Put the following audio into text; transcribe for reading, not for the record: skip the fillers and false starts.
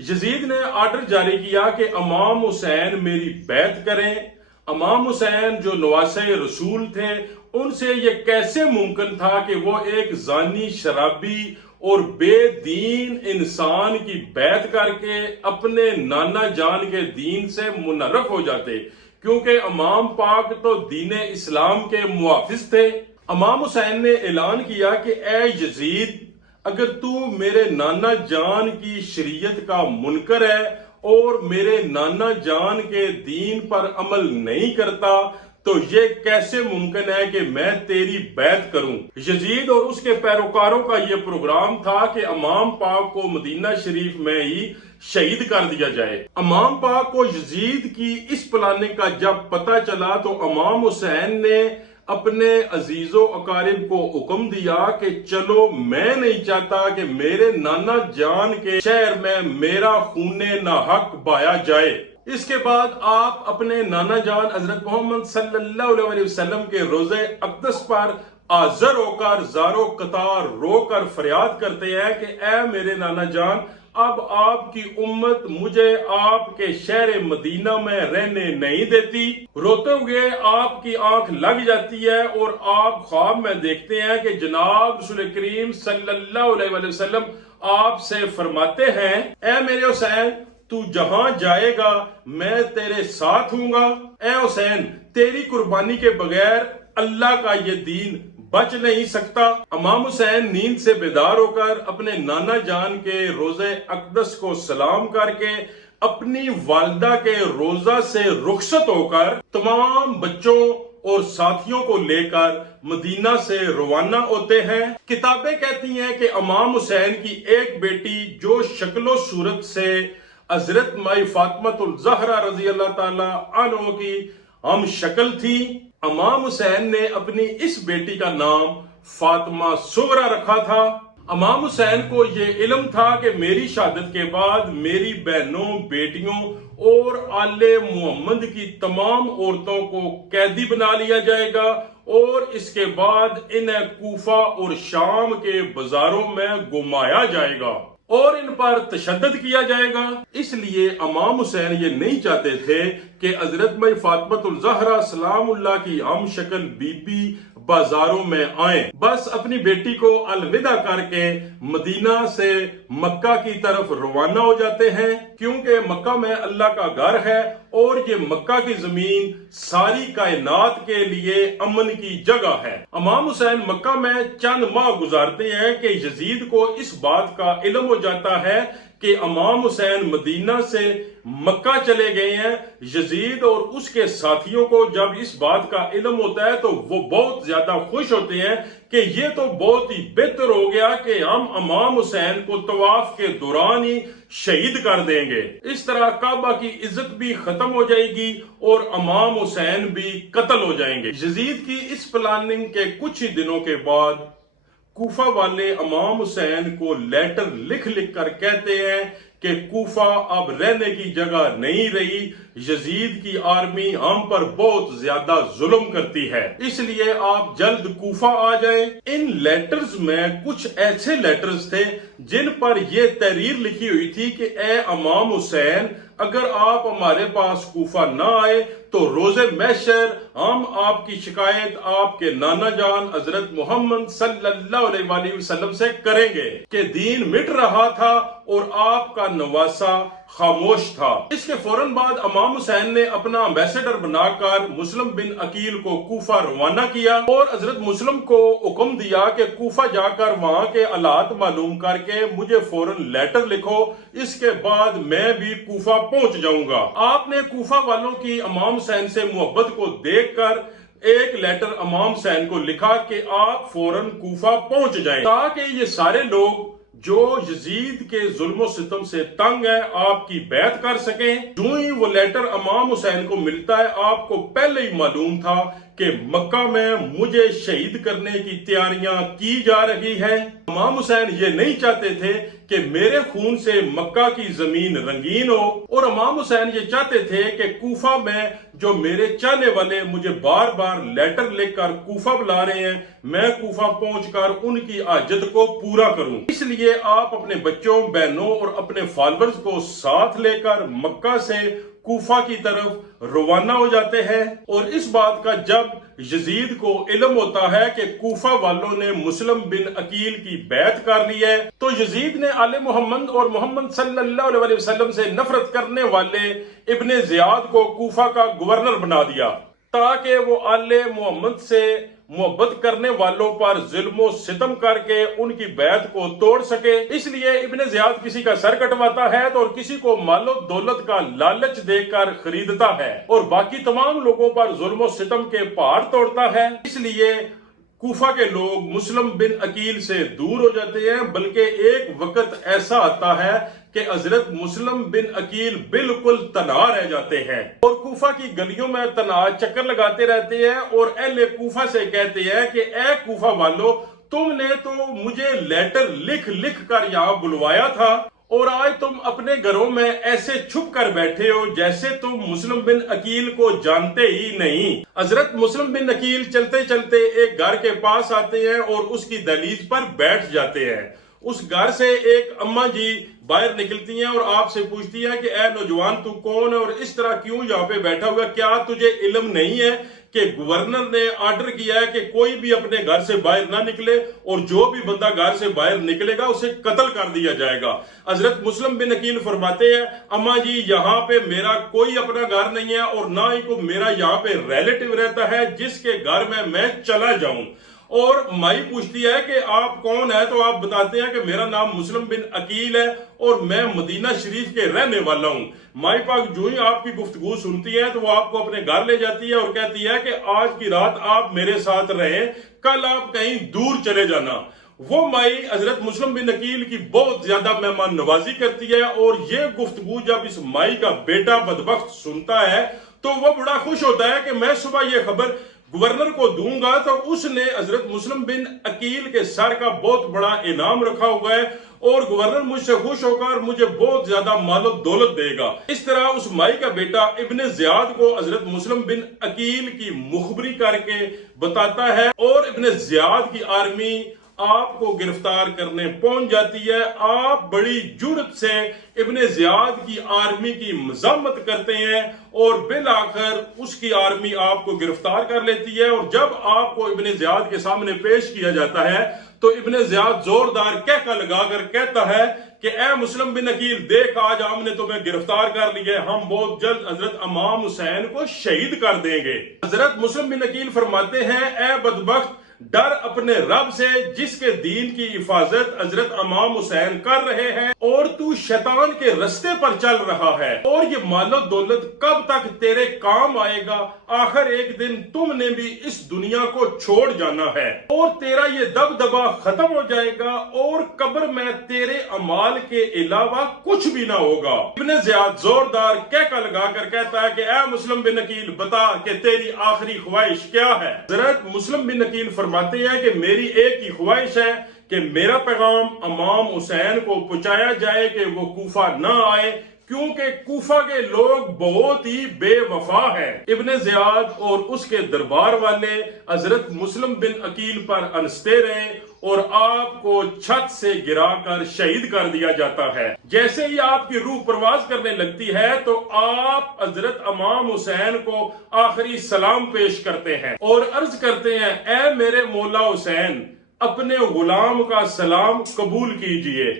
یزید نے آرڈر جاری کیا کہ امام حسین میری بیعت کریں۔ امام حسین جو نواسے رسول تھے، ان سے یہ کیسے ممکن تھا کہ وہ ایک زانی، شرابی اور بے دین انسان کی بیعت کر کے اپنے نانا جان کے دین سے منحرف ہو جاتے، کیونکہ امام پاک تو دین اسلام کے محافظ تھے۔ امام حسین نے اعلان کیا کہ اے یزید، اگر تو میرے نانا جان کی شریعت کا منکر ہے اور میرے نانا جان کے دین پر عمل نہیں کرتا تو یہ کیسے ممکن ہے کہ میں تیری بیعت کروں۔ یزید اور اس کے پیروکاروں کا یہ پروگرام تھا کہ امام پاک کو مدینہ شریف میں ہی شہید کر دیا جائے۔ امام پاک کو یزید کی اس پلاننگ کا جب پتہ چلا تو امام حسین نے اپنے عزیز و اقارب کو حکم دیا کہ چلو، میں نہیں چاہتا کہ میرے نانا جان کے شہر میں میرا خون ناحق بہایا جائے۔ اس کے بعد آپ اپنے نانا جان حضرت محمد صلی اللہ علیہ وسلم کے روضہ اقدس پر حاضر ہو کر زارو قطار رو کر فریاد کرتے ہیں کہ اے میرے نانا جان، اب آپ کی امت مجھے آپ کے شہر مدینہ میں رہنے نہیں دیتی۔ روتے ہوئے آپ کی آنکھ لگ جاتی ہے اور آپ خواب میں دیکھتے ہیں کہ جناب رسول کریم صلی اللہ علیہ وسلم آپ سے فرماتے ہیں، اے میرے حسین، تو جہاں جائے گا میں تیرے ساتھ ہوں گا۔ اے حسین، تیری قربانی کے بغیر اللہ کا یہ دین بچ نہیں سکتا۔ امام حسین نیند سے بیدار ہو کر اپنے نانا جان کے روضہ اقدس کو سلام کر کے اپنی والدہ کے روضہ سے رخصت ہو کر تمام بچوں اور ساتھیوں کو لے کر مدینہ سے روانہ ہوتے ہیں۔ کتابیں کہتی ہیں کہ امام حسین کی ایک بیٹی جو شکل و صورت سے حضرت مائی فاطمہ الزہرا رضی اللہ تعالی عنہ کی ہم شکل تھی، امام حسین نے اپنی اس بیٹی کا نام فاطمہ صغرا رکھا تھا۔ امام حسین کو یہ علم تھا کہ میری شہادت کے بعد میری بہنوں، بیٹیوں اور آل محمد کی تمام عورتوں کو قیدی بنا لیا جائے گا اور اس کے بعد انہیں کوفہ اور شام کے بازاروں میں گھمایا جائے گا اور ان پر تشدد کیا جائے گا۔ اس لیے امام حسین یہ نہیں چاہتے تھے کہ حضرت مائی فاطمہ الزہرا سلام اللہ کی ہم شکل بی بی بازاروں میں آئیں۔ بس اپنی بیٹی کو الوداع کر کے مدینہ سے مکہ کی طرف روانہ ہو جاتے ہیں، کیونکہ مکہ میں اللہ کا گھر ہے اور یہ مکہ کی زمین ساری کائنات کے لیے امن کی جگہ ہے۔ امام حسین مکہ میں چند ماہ گزارتے ہیں کہ یزید کو اس بات کا علم ہو جاتا ہے کہ امام حسین مدینہ سے مکہ چلے گئے ہیں۔ یزید اور اس کے ساتھیوں کو جب اس بات کا علم ہوتا ہے تو وہ بہت زیادہ خوش ہوتے ہیں کہ یہ تو بہت ہی بہتر ہو گیا کہ ہم امام حسین کو طواف کے دوران ہی شہید کر دیں گے۔ اس طرح کعبہ کی عزت بھی ختم ہو جائے گی اور امام حسین بھی قتل ہو جائیں گے۔ یزید کی اس پلاننگ کے کچھ ہی دنوں کے بعد کوفہ والے امام حسین کو لیٹر لکھ لکھ کر کہتے ہیں کہ کوفہ اب رہنے کی جگہ نہیں رہی، یزید کی آرمی ہم پر بہت زیادہ ظلم کرتی ہے، اس لیے آپ جلد کوفہ آ جائیں۔ ان لیٹرز میں کچھ ایسے لیٹرز تھے جن پر یہ تحریر لکھی ہوئی تھی کہ اے امام حسین، اگر آپ ہمارے پاس کوفہ نہ آئے تو روز محشر ہم آپ کی شکایت آپ کے نانا جان حضرت محمد صلی اللہ علیہ وسلم سے کریں گے کہ دین مٹ رہا تھا اور آپ کا نواسا خاموش تھا۔ اس کے فوراً بعد امام حسین نے اپنا ایمبیسڈر بنا کر مسلم بن عقیل کو کوفہ روانہ کیا اور حضرت مسلم کو حکم دیا کہ کوفہ جا کر وہاں کے حالات معلوم کر کے مجھے فوراً لیٹر لکھو، اس کے بعد میں بھی کوفہ پہنچ جاؤں گا۔ آپ نے کوفہ والوں کی امام حسین سے محبت کو دیکھ کر ایک لیٹر امام حسین کو لکھا کہ آپ فوراً کوفہ پہنچ جائیں تاکہ یہ سارے لوگ جو یزید کے ظلم و ستم سے تنگ ہے آپ کی بیعت کر سکیں۔ جو ہی وہ لیٹر امام حسین کو ملتا ہے، آپ کو پہلے ہی معلوم تھا کہ مکہ میں مجھے شہید کرنے کی تیاریاں کی جا رہی ہے۔ امام حسین یہ نہیں چاہتے تھے کہ میرے خون سے مکہ کی زمین رنگین ہو، اور امام حسین یہ چاہتے تھے کہ کوفہ میں جو میرے چاہنے والے مجھے بار بار لیٹر لکھ کر کوفہ بلا رہے ہیں، میں کوفہ پہنچ کر ان کی حاجت کو پورا کروں۔ اس لیے آپ اپنے بچوں، بہنوں اور اپنے فالورز کو ساتھ لے کر مکہ سے کوفہ کی طرف روانہ ہو جاتے ہیں۔ اور اس بات کا جب یزید کو علم ہوتا ہے کہ کوفہ والوں نے مسلم بن عقیل کی بیعت کر لی ہے، تو یزید نے آل محمد اور محمد صلی اللہ علیہ وسلم سے نفرت کرنے والے ابن زیاد کو کوفہ کا گورنر بنا دیا، تاکہ وہ آل محمد سے محبت کرنے والوں پر ظلم و ستم کر کے ان کی بیعت کو توڑ سکے۔ اس لیے ابن زیاد کسی کا سر کٹواتا ہے اور کسی کو مال و دولت کا لالچ دے کر خریدتا ہے، اور باقی تمام لوگوں پر ظلم و ستم کے پہاڑ توڑتا ہے۔ اس لیے کوفہ کے لوگ مسلم بن عقیل سے دور ہو جاتے ہیں، بلکہ ایک وقت ایسا آتا ہے کہ حضرت مسلم بن عقیل بالکل تنہا رہ جاتے ہیں اور کوفہ کی گلیوں میں تنہا چکر لگاتے رہتے ہیں، اور اہل کوفہ سے کہتے ہیں کہ اے کوفہ والو، تم نے تو مجھے لیٹر لکھ لکھ کر یہاں بلوایا تھا، اور آج تم اپنے گھروں میں ایسے چھپ کر بیٹھے ہو جیسے تم مسلم بن عقیل کو جانتے ہی نہیں۔ حضرت مسلم بن عقیل چلتے چلتے ایک گھر کے پاس آتے ہیں اور اس کی دہلیز پر بیٹھ جاتے ہیں۔ اس گھر سے ایک اماں جی باہر نکلتی ہیں اور آپ سے پوچھتی ہیں کہ اے نوجوان، تو کون ہے اور اس طرح کیوں یہاں پہ بیٹھا ہوا؟ کیا تجھے علم نہیں ہے کہ گورنر نے آرڈر کیا ہے کہ کوئی بھی اپنے گھر سے باہر نہ نکلے، اور جو بھی بندہ گھر سے باہر نکلے گا اسے قتل کر دیا جائے گا؟ حضرت مسلم بن عقیل فرماتے ہیں، اماں جی یہاں پہ میرا کوئی اپنا گھر نہیں ہے، اور نہ ہی کوئی میرا یہاں پہ ریلیٹیو رہتا ہے جس کے گھر میں چلا جاؤں۔ اور مائی پوچھتی ہے کہ آپ کون ہے؟ تو آپ بتاتے ہیں کہ میرا نام مسلم بن عقیل ہے اور میں مدینہ شریف کے رہنے والا ہوں۔ مائی پاک جو ہی آپ کی گفتگو سنتی ہے تو وہ آپ کو اپنے گھر لے جاتی ہے اور کہتی ہے کہ آج کی رات آپ میرے ساتھ رہیں، کل آپ کہیں دور چلے جانا۔ وہ مائی حضرت مسلم بن عقیل کی بہت زیادہ مہمان نوازی کرتی ہے، اور یہ گفتگو جب اس مائی کا بیٹا بدبخت سنتا ہے تو وہ بڑا خوش ہوتا ہے کہ میں صبح یہ خبر گورنر کو دوں گا تو اس نے حضرت مسلم بن عقیل کے سر کا بہت بڑا انعام رکھا ہوا ہے، اور گورنر مجھ سے خوش ہو کر مجھے بہت زیادہ مال و دولت دے گا۔ اس طرح اس مائی کا بیٹا ابن زیاد کو حضرت مسلم بن عقیل کی مخبری کر کے بتاتا ہے، اور ابن زیاد کی آرمی آپ کو گرفتار کرنے پہنچ جاتی ہے۔ آپ بڑی جرأت سے ابن زیاد کی آرمی کی مذمت کرتے ہیں، اور بالآخر اس کی آرمی آپ کو گرفتار کر لیتی ہے، اور جب آپ کو ابن زیاد کے سامنے پیش کیا جاتا ہے تو ابن زیاد زوردار کہکا لگا کر کہتا ہے کہ اے مسلم بن عقیل، دیکھ آج ہم نے تمہیں گرفتار کر لیا ہے، ہم بہت جلد حضرت امام حسین کو شہید کر دیں گے۔ حضرت مسلم بن عقیل فرماتے ہیں، اے بدبخت، ڈر اپنے رب سے جس کے دین کی حفاظت حضرت امام حسین کر رہے ہیں، اور تو شیطان کے رستے پر چل رہا ہے، اور یہ مال و دولت کب تک تیرے کام آئے گا؟ آخر ایک دن تم نے بھی اس دنیا کو چھوڑ جانا ہے، اور تیرا یہ دبدبا ختم ہو جائے گا، اور قبر میں تیرے اعمال کے علاوہ کچھ بھی نہ ہوگا۔ ابن زیاد زوردار کہکا لگا کر کہتا ہے کہ اے مسلم بن عقیل، بتا کہ تیری آخری خواہش کیا ہے؟ حضرت مسلم بن عقیل فرماتے ہیں کہ میری ایک ہی خواہش ہے کہ میرا پیغام امام حسین کو پہنچایا جائے کہ وہ کوفہ نہ آئے، کیونکہ کوفہ کے لوگ بہت ہی بے وفا ہیں۔ ابن زیاد اور اس کے دربار والے حضرت مسلم بن عقیل پر انستے رہے، اور آپ کو چھت سے گرا کر شہید کر دیا جاتا ہے۔ جیسے ہی آپ کی روح پرواز کرنے لگتی ہے تو آپ حضرت امام حسین کو آخری سلام پیش کرتے ہیں اور عرض کرتے ہیں، اے میرے مولا حسین، اپنے غلام کا سلام قبول کیجئے۔